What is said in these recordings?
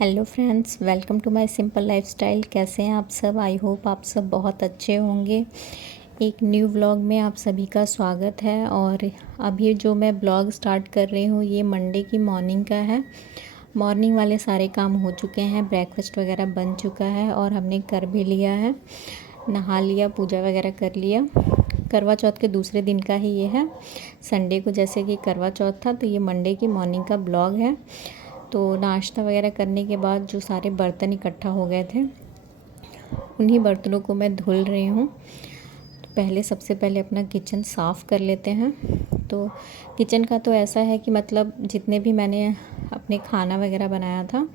Hello friends, welcome to my simple lifestyle. कैसे हैं आप सब? आई होप आप सब बहुत अच्छे होंगे। एक न्यू व्लॉग में आप सभी का स्वागत है। और अभी जो मैं व्लॉग स्टार्ट कर रही हूँ ये मंडे की मॉर्निंग का है। मॉर्निंग वाले सारे काम हो चुके हैं, ब्रेकफास्ट वगैरह बन चुका है और हमने कर भी लिया है, नहा लिया, पूजा वगैरह कर लिया। करवा चौथ के दूसरे दिन का ही ये है। संडे को जैसे कि करवा चौथ था, तो ये मंडे की मॉर्निंग का ब्लॉग है। तो नाश्ता वगैरह करने के बाद जो सारे बर्तन इकट्ठा हो गए थे, उन्हीं बर्तनों को मैं धुल रही हूँ। तो पहले सबसे पहले अपना किचन साफ़ कर लेते हैं। तो किचन का तो ऐसा है कि मतलब जितने भी मैंने अपने खाना वगैरह बनाया था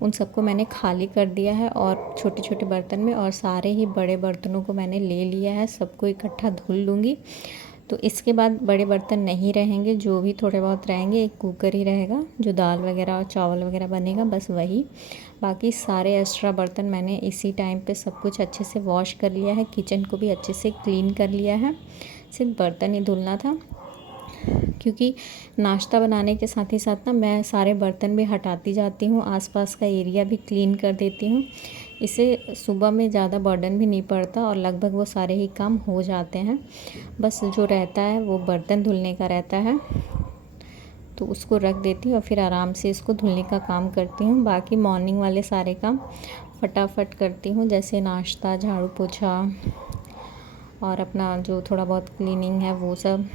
उन सबको मैंने खाली कर दिया है और छोटे छोटे बर्तन में, और सारे ही बड़े बर्तनों को मैंने ले लिया है। सबको इकट्ठा धुल लूँगी। तो इसके बाद बड़े बर्तन नहीं रहेंगे, जो भी थोड़े बहुत रहेंगे एक कुकर ही रहेगा, जो दाल वगैरह और चावल वगैरह बनेगा, बस वही। बाकी सारे एक्स्ट्रा बर्तन मैंने इसी टाइम पे सब कुछ अच्छे से वॉश कर लिया है, किचन को भी अच्छे से क्लीन कर लिया है। सिर्फ बर्तन ही धुलना था, क्योंकि नाश्ता बनाने के साथ ही साथ ना मैं सारे बर्तन भी हटाती जाती हूँ, आसपास का एरिया भी क्लीन कर देती हूँ। इससे सुबह में ज़्यादा बर्डन भी नहीं पड़ता और लगभग वो सारे ही काम हो जाते हैं। बस जो रहता है वो बर्तन धुलने का रहता है, तो उसको रख देती हूँ और फिर आराम से इसको धुलने का काम करती हूँ। बाकी मॉर्निंग वाले सारे काम फटाफट करती हूँ, जैसे नाश्ता, झाड़ू पोछा और अपना जो थोड़ा बहुत क्लीनिंग है वो सब।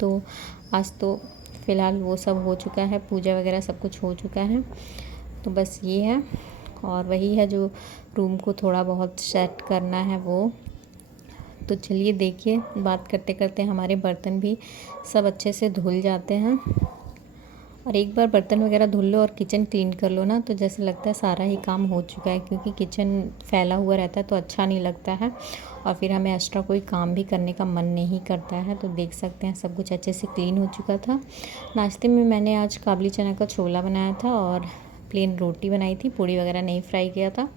तो आज तो फ़िलहाल वो सब हो चुका है, पूजा वगैरह सब कुछ हो चुका है। तो बस ये है, और वही है जो रूम को थोड़ा बहुत सेट करना है वो। तो चलिए देखिए, बात करते करते हमारे बर्तन भी सब अच्छे से धुल जाते हैं। और एक बार बर्तन वगैरह धुल लो और किचन क्लीन कर लो ना, तो जैसे लगता है सारा ही काम हो चुका है, क्योंकि किचन फैला हुआ रहता है तो अच्छा नहीं लगता है और फिर हमें एक्स्ट्रा कोई काम भी करने का मन नहीं करता है। तो देख सकते हैं सब कुछ अच्छे से क्लीन हो चुका था। नाश्ते में मैंने आज काबली चना का छोला बनाया था और प्लेन रोटी बनाई थी, पूड़ी वगैरह नहीं फ्राई किया था।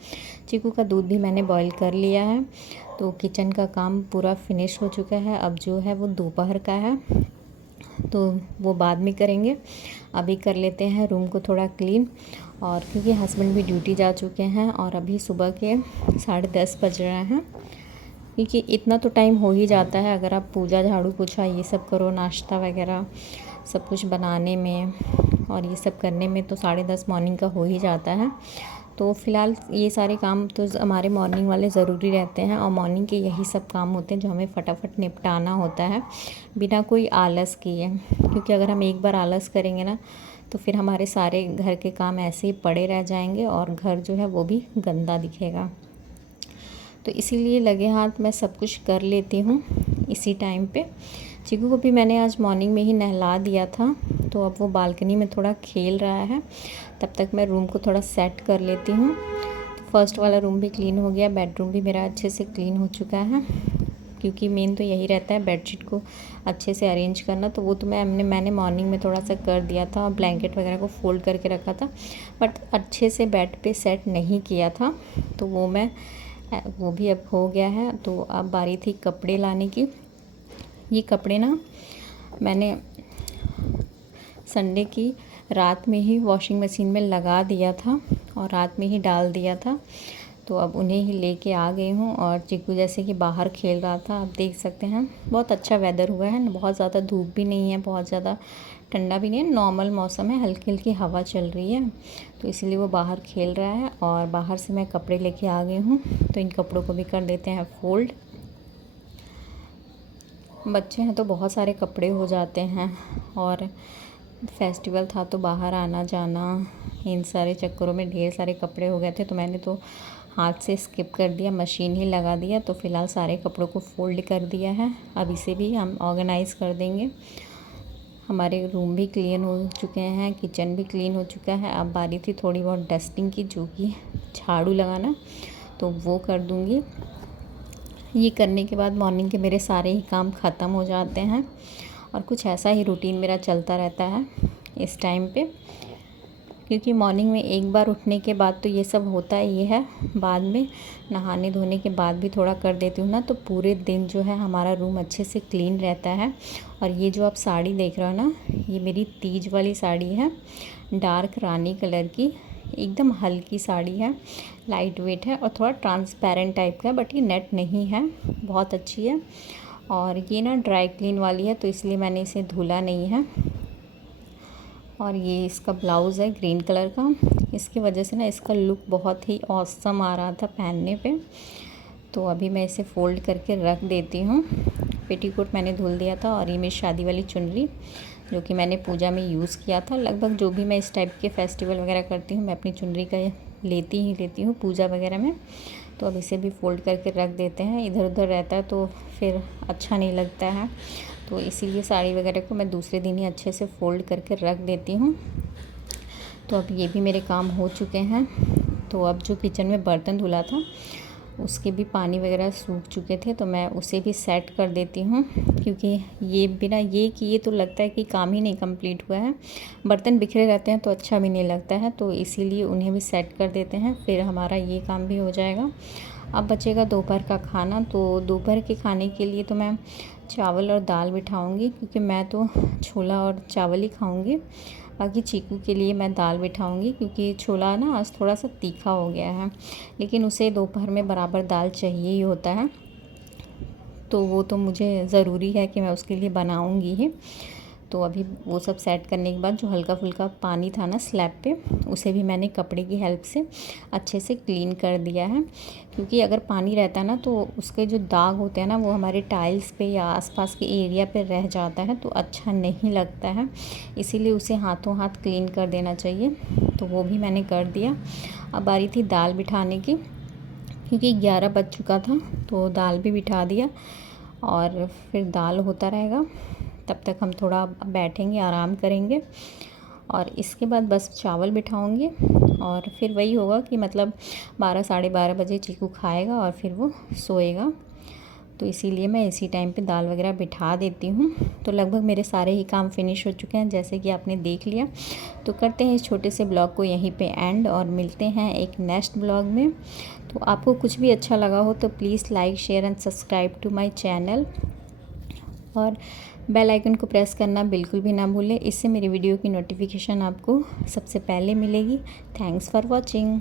चीकू का दूध भी मैंने बॉईल कर लिया है। तो किचन का काम पूरा फिनिश हो चुका है। अब जो है वो दोपहर का है, तो वो बाद में करेंगे। अभी कर लेते हैं रूम को थोड़ा क्लीन। और क्योंकि हस्बैंड भी ड्यूटी जा चुके हैं और अभी सुबह के 10:30 बज रहे हैं, क्योंकि इतना तो टाइम हो ही जाता है अगर आप पूजा, झाड़ू पोछा ये सब करो, नाश्ता वगैरह सब कुछ बनाने में और ये सब करने में, तो 10:30 मॉर्निंग का हो ही जाता है। तो फ़िलहाल ये सारे काम तो हमारे मॉर्निंग वाले ज़रूरी रहते हैं और मॉर्निंग के यही सब काम होते हैं जो हमें फटाफट निपटाना होता है बिना कोई आलस किए। क्योंकि अगर हम एक बार आलस करेंगे ना, तो फिर हमारे सारे घर के काम ऐसे ही पड़े रह जाएंगे और घर जो है वो भी गंदा दिखेगा। तो इसीलिए लगे हाथ मैं सब कुछ कर लेती हूँ इसी टाइम पे। चीकू को भी मैंने आज मॉर्निंग में ही नहला दिया था, तो अब वो बालकनी में थोड़ा खेल रहा है। तब तक मैं रूम को थोड़ा सेट कर लेती हूँ। तो फर्स्ट वाला रूम भी क्लीन हो गया, बेडरूम भी मेरा अच्छे से क्लीन हो चुका है, क्योंकि मेन तो यही रहता है बेडशीट को अच्छे से अरेंज करना। तो वो तो मैंने मॉर्निंग में थोड़ा सा कर दिया था, ब्लैंकेट वगैरह को फ़ोल्ड करके रखा था, बट अच्छे से बेड पे सेट नहीं किया था। तो वो भी अब हो गया है। तो अब बारी थी कपड़े लाने की। ये कपड़े ना मैंने संडे की रात में ही वॉशिंग मशीन में लगा दिया था और रात में ही डाल दिया था। तो अब उन्हें ही लेके आ गई हूँ। और चिक्कू जैसे कि बाहर खेल रहा था, आप देख सकते हैं बहुत अच्छा वेदर हुआ है, बहुत ज़्यादा धूप भी नहीं है, बहुत ज़्यादा ठंडा भी नहीं है, नॉर्मल मौसम है, हल्की हल्की हवा चल रही है। तो इसलिए वो बाहर खेल रहा है और बाहर से मैं कपड़े लेके आ गई हूँ। तो इन कपड़ों को भी कर देते हैं फ़ोल्ड। बच्चे हैं तो बहुत सारे कपड़े हो जाते हैं, और फेस्टिवल था तो बाहर आना जाना, इन सारे चक्करों में ढेर सारे कपड़े हो गए थे। तो मैंने तो हाथ से स्किप कर दिया, मशीन ही लगा दिया। तो फ़िलहाल सारे कपड़ों को फ़ोल्ड कर दिया है। अब इसे भी हम ऑर्गेनाइज़ कर देंगे। हमारे रूम भी क्लीन हो चुके हैं, किचन भी क्लीन हो चुका है। अब बारी थी थोड़ी बहुत डस्टिंग की, जो कि झाड़ू लगाना, तो वो कर दूँगी। ये करने के बाद मॉर्निंग के मेरे सारे ही काम ख़त्म हो जाते हैं। और कुछ ऐसा ही रूटीन मेरा चलता रहता है इस टाइम पे, क्योंकि मॉर्निंग में एक बार उठने के बाद तो ये सब होता ही है। बाद में नहाने धोने के बाद भी थोड़ा कर देती हूँ ना, तो पूरे दिन जो है हमारा रूम अच्छे से क्लीन रहता है। और ये जो आप साड़ी देख रहे हो ना, ये मेरी तीज वाली साड़ी है, डार्क रानी कलर की। एकदम हल्की साड़ी है, लाइट वेट है और थोड़ा ट्रांसपेरेंट टाइप का है, बट ये नेट नहीं है, बहुत अच्छी है। और ये ना ड्राई क्लीन वाली है, तो इसलिए मैंने इसे धुला नहीं है। और ये इसका ब्लाउज़ है ग्रीन कलर का, इसकी वजह से ना इसका लुक बहुत ही ऑसम आ रहा था पहनने पे। तो अभी मैं इसे फ़ोल्ड करके रख देती हूँ। पेटीकोट मैंने धुल दिया था और ये मेरी शादी वाली चुनरी जो कि मैंने पूजा में यूज़ किया था। लगभग जो भी मैं इस टाइप के फेस्टिवल वगैरह करती हूँ, मैं अपनी चुनरी का लेती हूँ पूजा वगैरह में। तो अब इसे भी फ़ोल्ड करके रख देते हैं, इधर उधर रहता है तो फिर अच्छा नहीं लगता है। तो इसीलिए साड़ी वगैरह को मैं दूसरे दिन ही अच्छे से फ़ोल्ड करके रख देती हूँ। तो अब ये भी मेरे काम हो चुके हैं। तो अब जो किचन में बर्तन धुला था उसके भी पानी वगैरह सूख चुके थे, तो मैं उसे भी सेट कर देती हूँ, क्योंकि ये बिना ये किए तो लगता है कि काम ही नहीं कंप्लीट हुआ है। बर्तन बिखरे रहते हैं तो अच्छा भी नहीं लगता है, तो इसीलिए उन्हें भी सेट कर देते हैं, फिर हमारा ये काम भी हो जाएगा। अब बचेगा दोपहर का खाना। तो दोपहर के खाने के लिए तो मैं चावल और दाल बिठाऊँगी, क्योंकि मैं तो छोला और चावल ही खाऊँगी। बाकी चीकू के लिए मैं दाल बिठाऊँगी, क्योंकि छोला ना आज थोड़ा सा तीखा हो गया है, लेकिन उसे दोपहर में बराबर दाल चाहिए ही होता है, तो वो तो मुझे ज़रूरी है कि मैं उसके लिए बनाऊँगी ही। तो अभी वो सब सेट करने के बाद जो हल्का फुल्का पानी था ना स्लैब पे, उसे भी मैंने कपड़े की हेल्प से अच्छे से क्लीन कर दिया है, क्योंकि अगर पानी रहता है ना तो उसके जो दाग होते हैं ना वो हमारे टाइल्स पे या आसपास के एरिया पे रह जाता है, तो अच्छा नहीं लगता है। इसीलिए उसे हाथों हाथ क्लीन कर देना चाहिए। तो वो भी मैंने कर दिया। अब आ रही थी दाल बिठाने की, क्योंकि 11 बज चुका था, तो दाल भी बिठा दिया और फिर दाल होता रहेगा, तब तक हम थोड़ा बैठेंगे, आराम करेंगे। और इसके बाद बस चावल बिठाऊंगी और फिर वही होगा कि मतलब 12 साढ़े 12 बजे चीकू खाएगा और फिर वो सोएगा। तो इसीलिए मैं इसी टाइम पे दाल वगैरह बिठा देती हूँ। तो लगभग मेरे सारे ही काम फिनिश हो चुके हैं, जैसे कि आपने देख लिया। तो करते हैं इस छोटे से ब्लॉग को यहीं पे एंड और मिलते हैं एक नेक्स्ट ब्लॉग में। तो आपको कुछ भी अच्छा लगा हो तो please like share and subscribe to my channel, और बेल आइकन को प्रेस करना बिल्कुल भी ना भूलें, इससे मेरी वीडियो की नोटिफिकेशन आपको सबसे पहले मिलेगी। Thanks for watching.